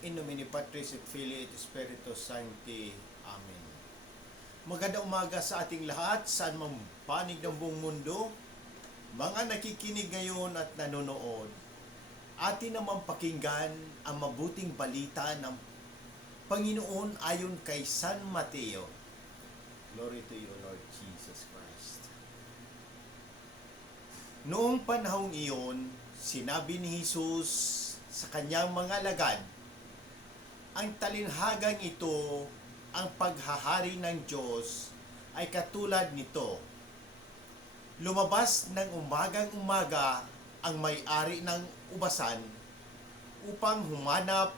In nomine Patris et Filii et Spiritus Sancti. Amen. Magandang umaga sa ating lahat, saan mang panig ng buong mundo, mga nakikinig ngayon at nanonood. Atin naman pakinggan ang mabuting balita ng Panginoon ayon kay San Mateo. Glory to you, Lord Jesus Christ. Noong panahong iyon, sinabi ni Jesus sa kanyang mga alagad, ang talinhagang ito, ang paghahari ng Diyos, ay katulad nito. Lumabas ng umagang-umaga ang may-ari ng ubasan upang humanap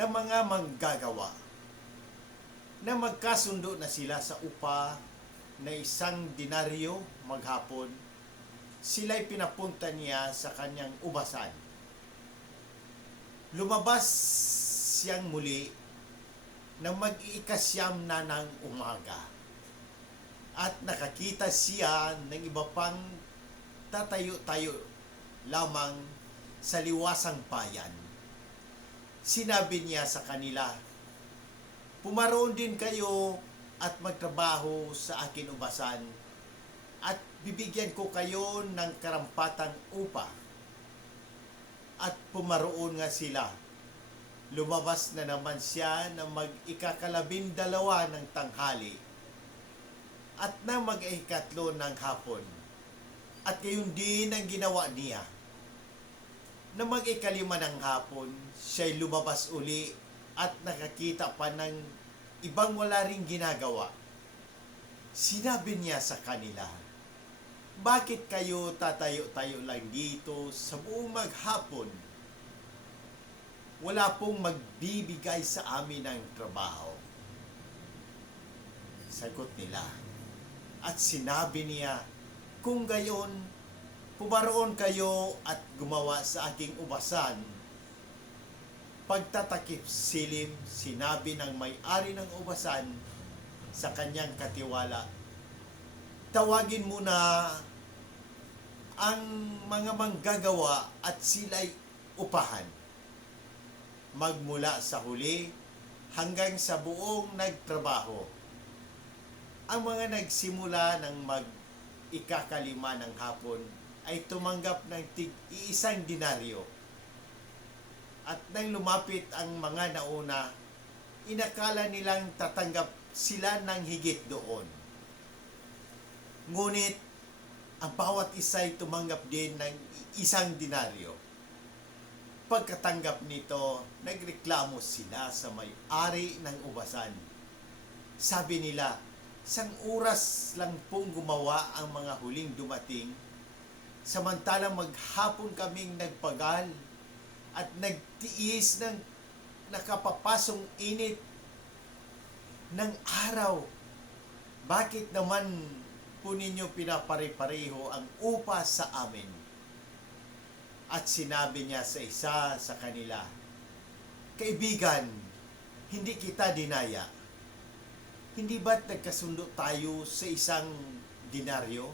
ng mga manggagawa. Na magkasundo na sila sa upa na 1 denaryo maghapon, sila'y pinapunta niya sa kanyang ubasan. Lumabas siyang muli nang mag-iikasyam na ng umaga at nakakita siya ng iba pang tatayo-tayo lamang sa liwasang bayan. Sinabi niya sa kanila, pumaroon din kayo at magtrabaho sa akin ubasan at bibigyan ko kayo ng karampatang upa. At pumaroon nga sila. Lumabas na naman siya na mag-12 ng tanghali at na mag-ikatlo ng hapon. At gayon din ang ginawa niya. Na mag-5 ng hapon, siya'y lumabas uli at nakakita pa ng ibang wala ring ginagawa. Sinabi niya sa kanila, bakit kayo tatayo-tayo lang dito sa buong maghapon? Wala pong magbibigay sa amin ng trabaho. Sagot nila. At sinabi niya, kung gayon, pumaroon kayo at gumawa sa aking ubasan. Pagtatakip silim, sinabi ng may-ari ng ubasan sa kanyang katiwala, tawagin muna ang mga manggagawa at sila'y upahan. Magmula sa huli hanggang sa buong nagtrabaho. Ang mga nagsimula ng mag-5 ng hapon ay tumanggap ng tig-1 denaryo. At nang lumapit ang mga nauna, inakala nilang tatanggap sila ng higit doon. Ngunit, ang bawat isa'y tumanggap din ng 1 denaryo. Pagkatanggap nito, nagreklamo sila sa may-ari ng ubasan. Sabi nila, 1 oras lang pong gumawa ang mga huling dumating, samantalang maghapon kaming nagpagal at nagtiis ng nakapapasong init ng araw. Bakit naman po ninyo pinapare-pareho ang upa sa amin? At sinabi niya sa isa sa kanila, kaibigan, hindi kita dinaya. Hindi ba't nagkasundo tayo sa 1 denaryo?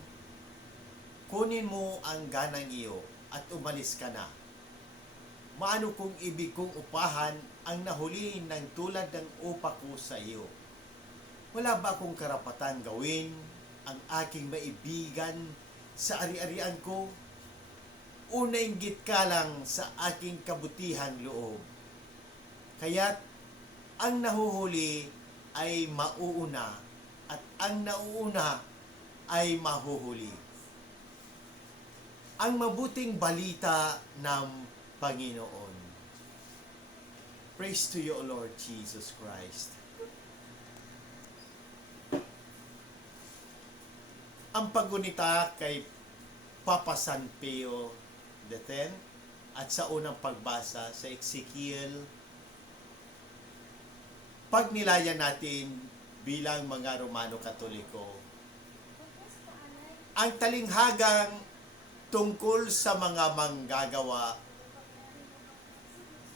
Kunin mo ang ganang iyo at umalis ka na. Maano kung ibig kong upahan ang nahuli ng tulad ng upa ko sa iyo? Wala ba akong karapatan gawin ang aking maibigan sa ari-arian ko? Unainggit ka lang sa aking kabutihang loob. Kaya't ang nahuhuli ay mauuna at ang nauuna ay mahuhuli. Ang mabuting balita ng Panginoon. Praise to you, O Lord Jesus Christ. Ang paggunita kay Papa San Pio X at sa unang pagbasa sa Ezekiel, pagnilayan natin bilang mga Romano Katoliko, ang talinghagang tungkol sa mga manggagawa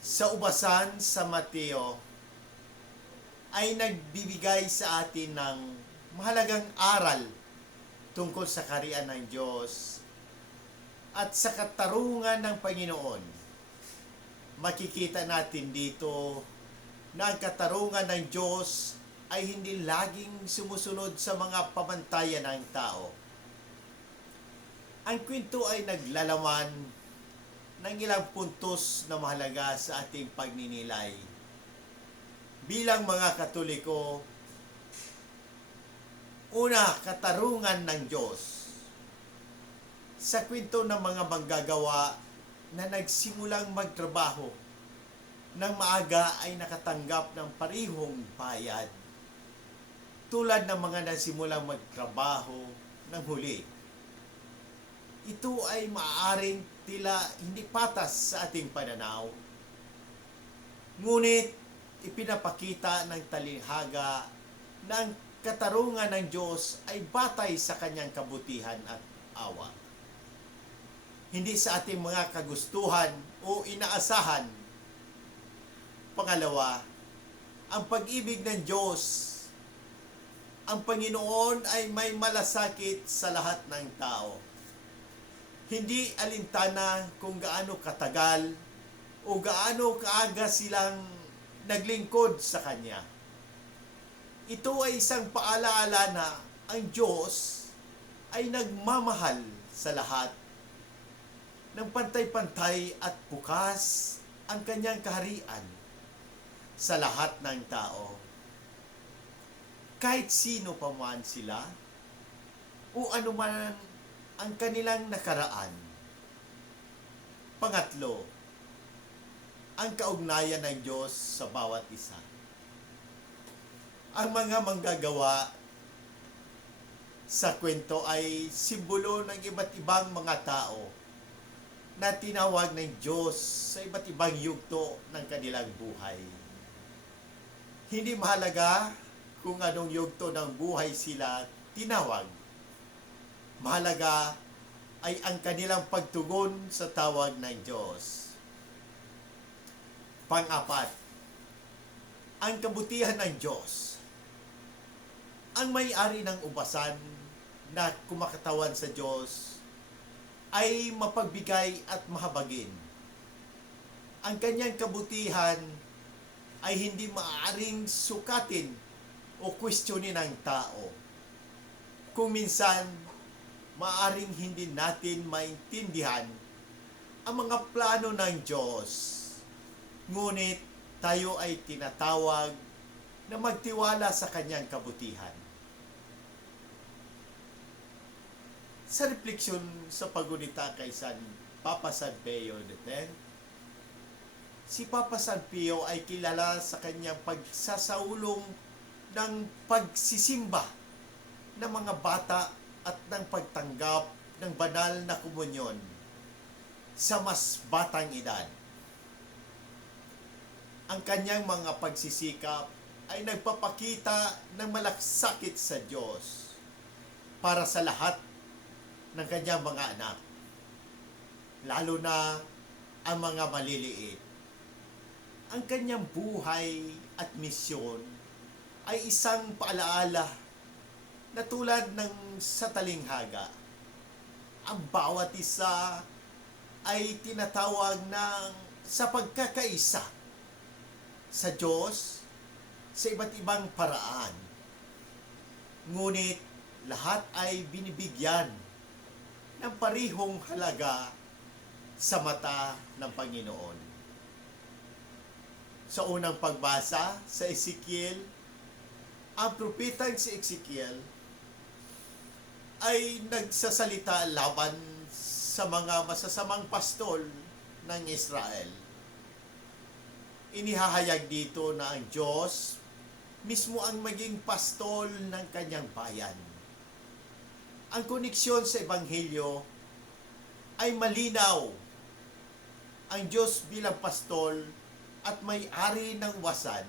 sa ubasan sa Mateo ay nagbibigay sa atin ng mahalagang aral tungkol sa kaharian ng Diyos at sa katarungan ng Panginoon. makikita natin dito na ang katarungan ng Diyos ay hindi laging sumusunod sa mga pamantayan ng tao. Ang kwento ay naglalaman ng ilang puntos na mahalaga sa ating pagninilay. Bilang mga Katoliko, una, katarungan ng Diyos. Sa kwento ng mga manggagawa na nagsimulang magtrabaho nang maaga ay nakatanggap ng parihong bayad, tulad ng mga nagsimulang magtrabaho ng huli. Ito ay maaaring tila hindi patas sa ating pananaw, ngunit ipinapakita ng talinghaga na ang katarungan ng Diyos ay batay sa kanyang kabutihan at awa. Hindi sa ating mga kagustuhan o inaasahan. Pangalawa, ang pag-ibig ng Diyos. Ang Panginoon ay may malasakit sa lahat ng tao. Hindi alintana kung gaano katagal o gaano kaaga silang naglingkod sa Kanya. Ito ay isang paalaala na ang Diyos ay nagmamahal sa lahat ng pantay-pantay at bukas ang Kanyang kaharian sa lahat ng tao. Kahit sino pa man sila o anuman ang kanilang nakaraan. Pangatlo, ang kaugnayan ng Diyos sa bawat isa. Ang mga manggagawa sa kwento ay simbolo ng iba't ibang mga tao na tinawag ng Diyos sa iba't ibang yugto ng kanilang buhay. Hindi mahalaga kung anong yugto ng buhay sila tinawag. Mahalaga ay ang kanilang pagtugon sa tawag ng Diyos. Pang-apat, ang kabutihan ng Diyos. Ang may-ari ng ubasan na kumakatawan sa Diyos ay mapagbigay at mahabagin. Ang kanyang kabutihan ay hindi maaaring sukatin o kwestiyonin ng tao. Kung minsan, maaaring hindi natin maintindihan ang mga plano ng Diyos. Ngunit tayo ay tinatawag na magtiwala sa kanyang kabutihan. Sa refleksyon sa pagunita kay Papa San Pio X, si Papa San Pio ay kilala sa kanyang pagsasaulong ng pagsisimba ng mga bata at ng pagtanggap ng banal na komunyon sa mas batang edad. Ang kanyang mga pagsisikap ay nagpapakita ng malasakit sa Diyos para sa lahat ng kanyang mga anak, lalo na ang mga maliliit. Ang kanyang buhay at misyon ay isang paalaala na tulad ng sa talinghaga. Ang bawat isa ay tinatawag ng sa pagkakaisa sa Diyos sa iba't ibang paraan. Ngunit lahat ay binibigyan ng parihong halaga sa mata ng Panginoon. Sa unang pagbasa sa Ezekiel, ang propetang si Ezekiel ay nagsasalita laban sa mga masasamang pastol ng Israel. Inihahayag dito na ang Diyos mismo ang maging pastol ng kanyang bayan. Ang koneksyon sa Ebanghelyo ay malinaw. Ang Diyos bilang pastol at may-ari ng wasan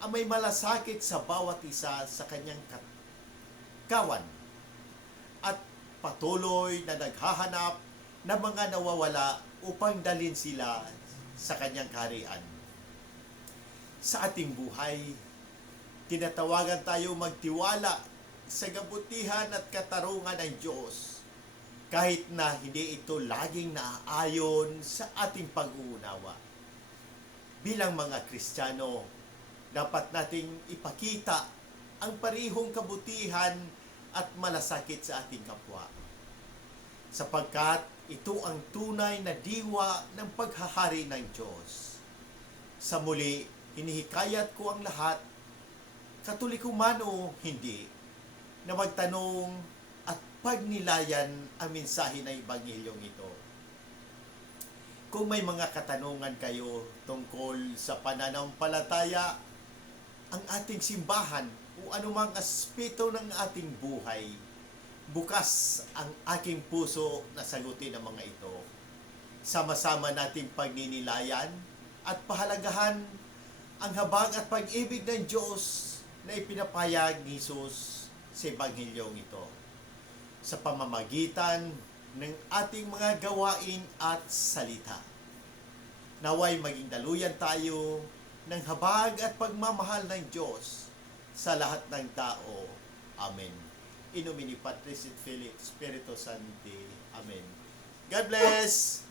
ang may malasakit sa bawat isa sa kanyang kawan at patuloy na naghahanap ng mga nawawala upang dalhin sila sa kanyang kaharian. Sa ating buhay, tinatawagan tayo magtiwala sa kabutihan at katarungan ng Diyos kahit na hindi ito laging naaayon sa ating pag-uunawa. Bilang mga Kristiyano, dapat nating ipakita ang parehong kabutihan at malasakit sa ating kapwa. Sapagkat ito ang tunay na diwa ng paghahari ng Diyos. Sa muli, hinihikayat ko ang lahat, Katoliko man o hindi, na magtanong at pagnilayan ang mensahe ng Ebanghelyong ito. Kung may mga katanungan kayo tungkol sa pananampalataya, ang ating simbahan o anumang aspeto ng ating buhay, bukas ang aking puso na sagutin ang mga ito. Sama-sama nating pagninilayan at pahalagahan ang habag at pag-ibig ng Diyos na ipinapahayag ni Jesus sa Ebanghelyong ito sa pamamagitan ng ating mga gawain at salita. Naway maging daluyan tayo ng habag at pagmamahal ng Diyos sa lahat ng tao. Amen. In nomine Patris et Filii et Spiritus Sancti. Amen. God bless!